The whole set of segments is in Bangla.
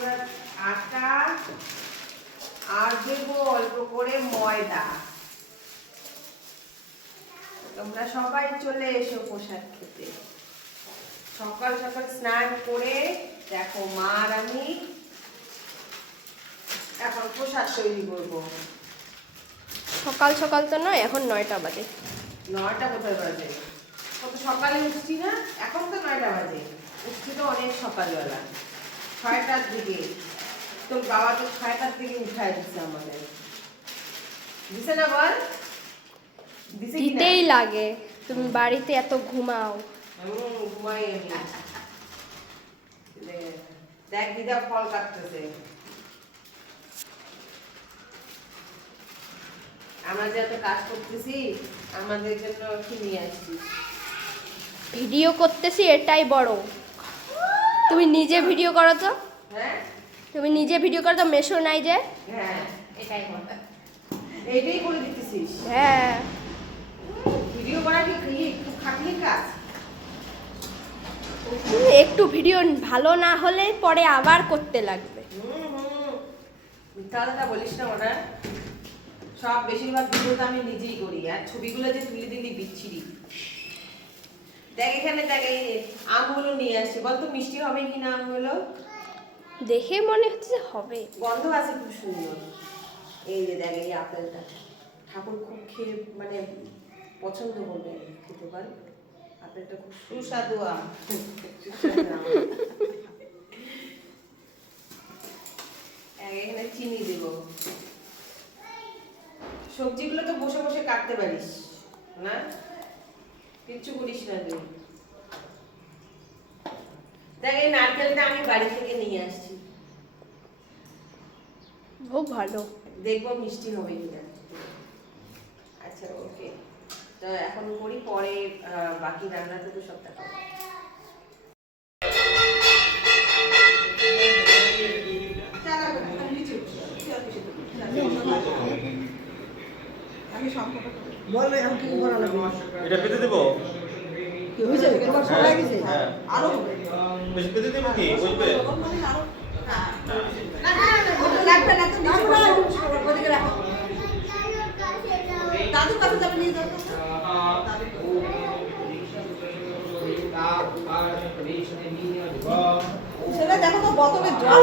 আমরা আটা আর অল্প করে ময়দা। তোমরা সবাই চলে এসো খেতে। সকাল সকাল স্নান করে দেখো মা আর আমি এখন প্রসাদ তৈরি করব। সকাল সকাল তো নয় এখন নয়টা বাজে। নয়টা কোথায় বাজে? কত সকালে উঠছি না এখন তো নয়টা বাজে। উঠছি তো অনেক সকালবেলা। ছয়টার দিকে। তোর বাবা তো ছয়টার দিকে উঠায় দিচ্ছে আমাদের। দিছে না বল? দিতেই লাগে। তুমি বাড়িতে এত ঘুমাও। ঘুমাই আমি। দেখ দিদা ফল কাটতেছে। আমরা যে এত কাজ করতেছি আমাদের জন্য কি নিয়ে আসছি। ভিডিও করতেছি এটাই বড়। তুমি নিজে ভিডিও করো তো। হ্যাঁ? তুমি নিজে ভিডিও করো তো মেশো নাই যে। হ্যাঁ এইটাই করে দিতেছিস? হ্যাঁ। ভিডিও করা কি কি? খাটনি কাজ? একটু ভিডিও ভালো না হলে পরে আবার করতে লাগবে। মিথ্যা কথা বলিস না ওরা সব বেশিরভাগ ভিডিও তো আমি নিজেই করি আর ছবিগুলো যে তুলে দিলি বিচ্ছিরি। দেখ এখানে দেখ এই আমগুলো নিয়ে আসছি। বলতো মিষ্টি হবে কি না আমগুলো দেখে মনে হচ্ছে হবে। গন্ধ আছে খুব সুন্দর। এই যে দেখ এই আপেলটা। ঠাকুর খুব খেয়ে মানে পছন্দ করবে খেতে পার। আপেলটা খুব সুস্বাদু আম। এক এখানে চিনি দেব। সবজিগুলো তো বসে বসে কাটতে পারিস না? কিচ্ছু করিস না তুই। দেখ এই নারকেলটা আমি বাড়ি থেকে নিয়ে আসছি। খুব ভালো। দেখব মিষ্টি হবে কিনা। আচ্ছা ওকে। তো এখন করি পরে আহ, বাকি রান্নাটা তো সব দেখা হবে। বল এখন কি করা লাগবে এটা পেতে দেবো? কি হয়েছে? তোমার সব গেছে? হ্যাঁ। আরও বেশ পেতে দেবো কি? বুঝবে লাগবে না তো নিচে ওদিকে রাখো। দাদুর কাছে যাবে নিয়ে যাও ছেলে দেখো তো বোতলে জল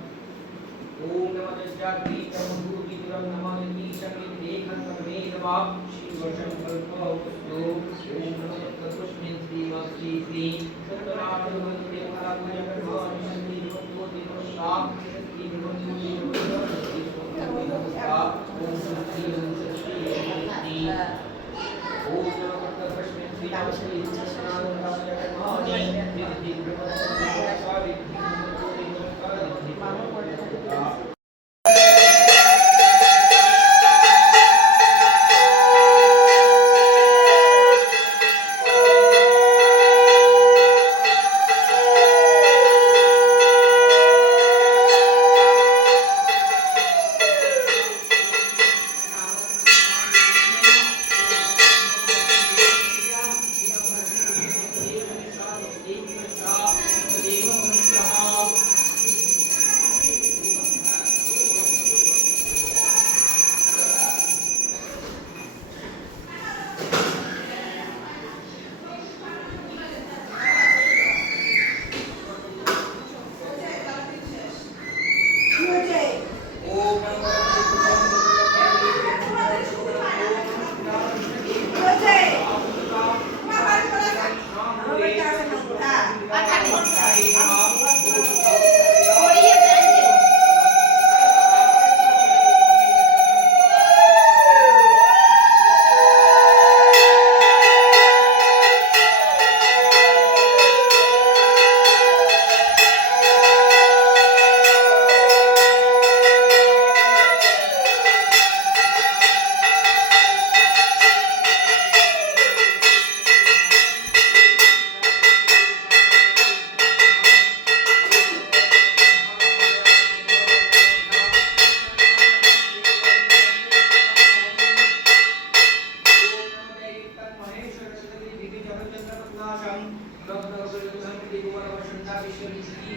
ओम नमः जज्जागीतं भूतिरं नमः ईशं लेखं तमेव श्री वर्षं कल्पवस्तु ओम नमः